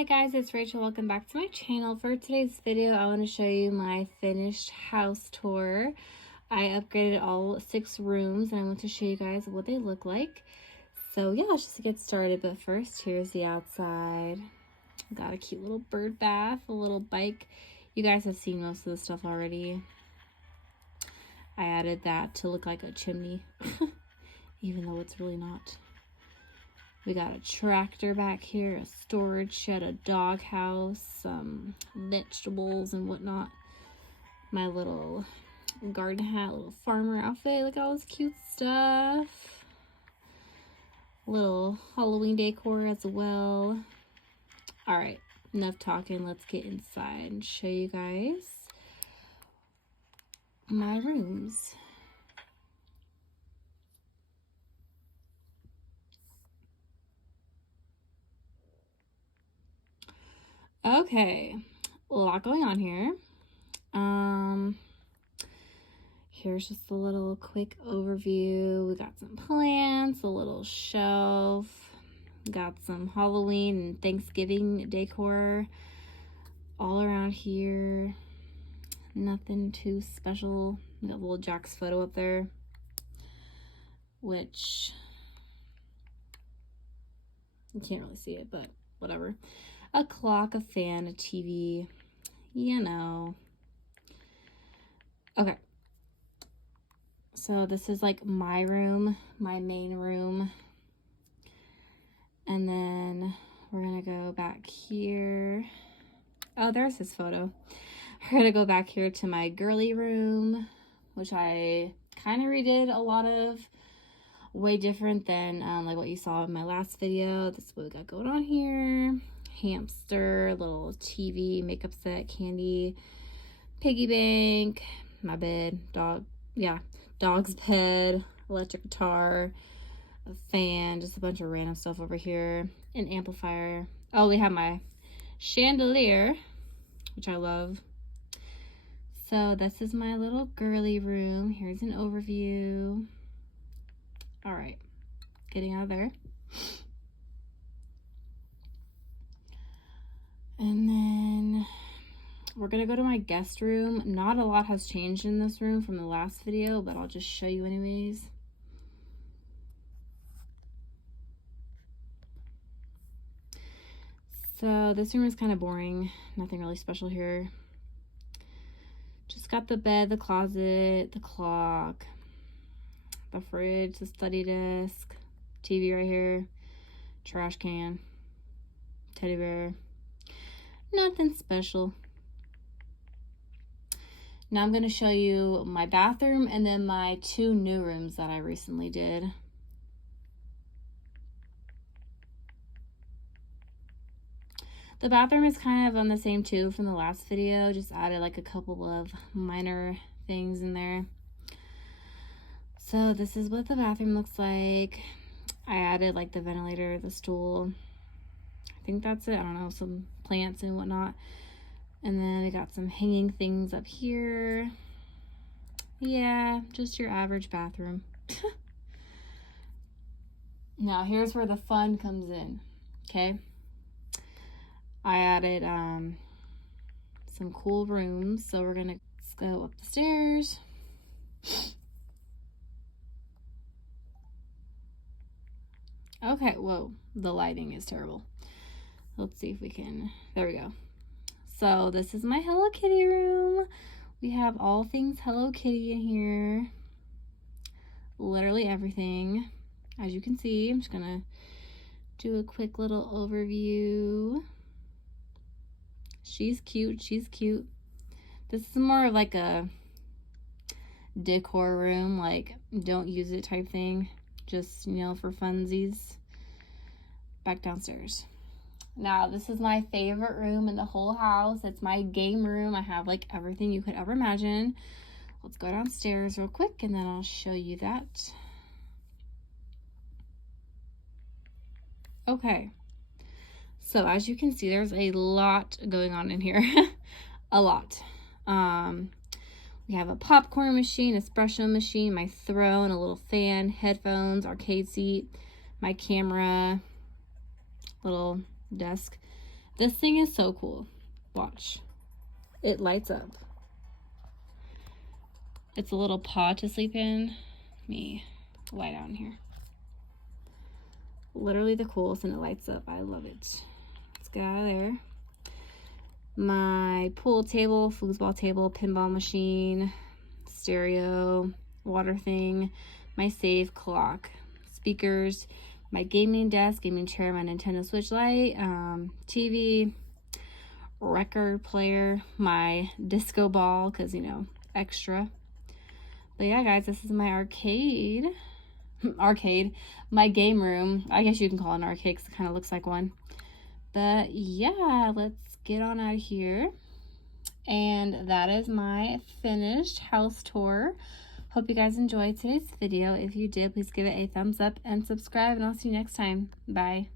Hi guys, it's Rachel. Welcome back to my channel. For today's video, I want to show you my finished house tour. I upgraded all 6 rooms and I want to show you guys what they look like. So yeah, let's just get started. But first, here's the outside. Got a cute little bird bath, a little bike. You guys have seen most of the stuff already. I added that to look like a chimney, even though it's really not. We got a tractor back here, a storage shed, a dog house, some vegetables and whatnot. My little garden hat, little farmer outfit. Look at all this cute stuff. Little Halloween decor as well. Alright, enough talking. Let's get inside and show you guys my rooms. Okay, a lot going on here. Here's just a little quick overview. We got some plants, a little shelf, got some Halloween and Thanksgiving decor all around here. Nothing too special. We got little Jack's photo up there, which you can't really see it, but whatever. A clock, a fan, a TV, you know. Okay. So this is like my room, my main room. And then we're gonna go back here. Oh, there's his photo. We're gonna go back here to my girly room, which I kind of redid a lot of. Way different than like what you saw in my last video. This is what we got going on here. Hamster, little TV, makeup set, candy, piggy bank, my bed, dog's bed, electric guitar, a fan, just a bunch of random stuff over here, an amplifier. Oh, we have my chandelier, which I love. So this is my little girly room. Here's an overview. All right, getting out of there. And then we're gonna go to my guest room. Not a lot has changed in this room from the last video, but I'll just show you anyways. So this room is kind of boring. Nothing really special here. Just got the bed, the closet, the clock, the fridge, the study desk, TV right here, trash can, teddy bear. Nothing special. Now I'm going to show you my bathroom and then my 2 new rooms that I recently did. The bathroom is kind of on the same too from the last video. Just added like a couple of minor things in there. So this is what the bathroom looks like. I added like the ventilator, the stool. I think that's it. I don't know, some plants and whatnot. And then I got some hanging things up here. Yeah, just your average bathroom. Now here's where the fun comes in, okay? I added some cool rooms, so we're gonna go up the stairs. Okay, whoa, the lighting is terrible. Let's see if we can, there we go. So this is my Hello Kitty room. We have all things Hello Kitty in here. Literally everything. As you can see, I'm just gonna do a quick little overview. She's cute, she's cute. This is more of like a decor room, like don't use it type thing. Just, you know, for funsies. Back downstairs. Now, this is my favorite room in the whole house. It's my game room. I have like everything you could ever imagine. Let's go downstairs real quick and then I'll show you that. Okay. So as you can see, there's a lot going on in here. A lot. We have a popcorn machine, espresso machine, my throne, a little fan, headphones, arcade seat, my camera, little desk. This thing is so cool. Watch. It lights up. It's a little pod to sleep in. Let me lie down here. Literally the coolest, and it lights up. I love it. Let's get out of there. My pool table, foosball table, pinball machine, stereo, water thing, my safe, clock, speakers, my gaming desk, gaming chair, my Nintendo Switch Lite, TV, record player, my disco ball, because, you know, extra. But yeah, guys, this is my arcade, my game room. I guess you can call it an arcade because it kind of looks like one. But yeah, let's get on out of here. And that is my finished house tour. Hope you guys enjoyed today's video. If you did, please give it a thumbs up and subscribe, and I'll see you next time. Bye.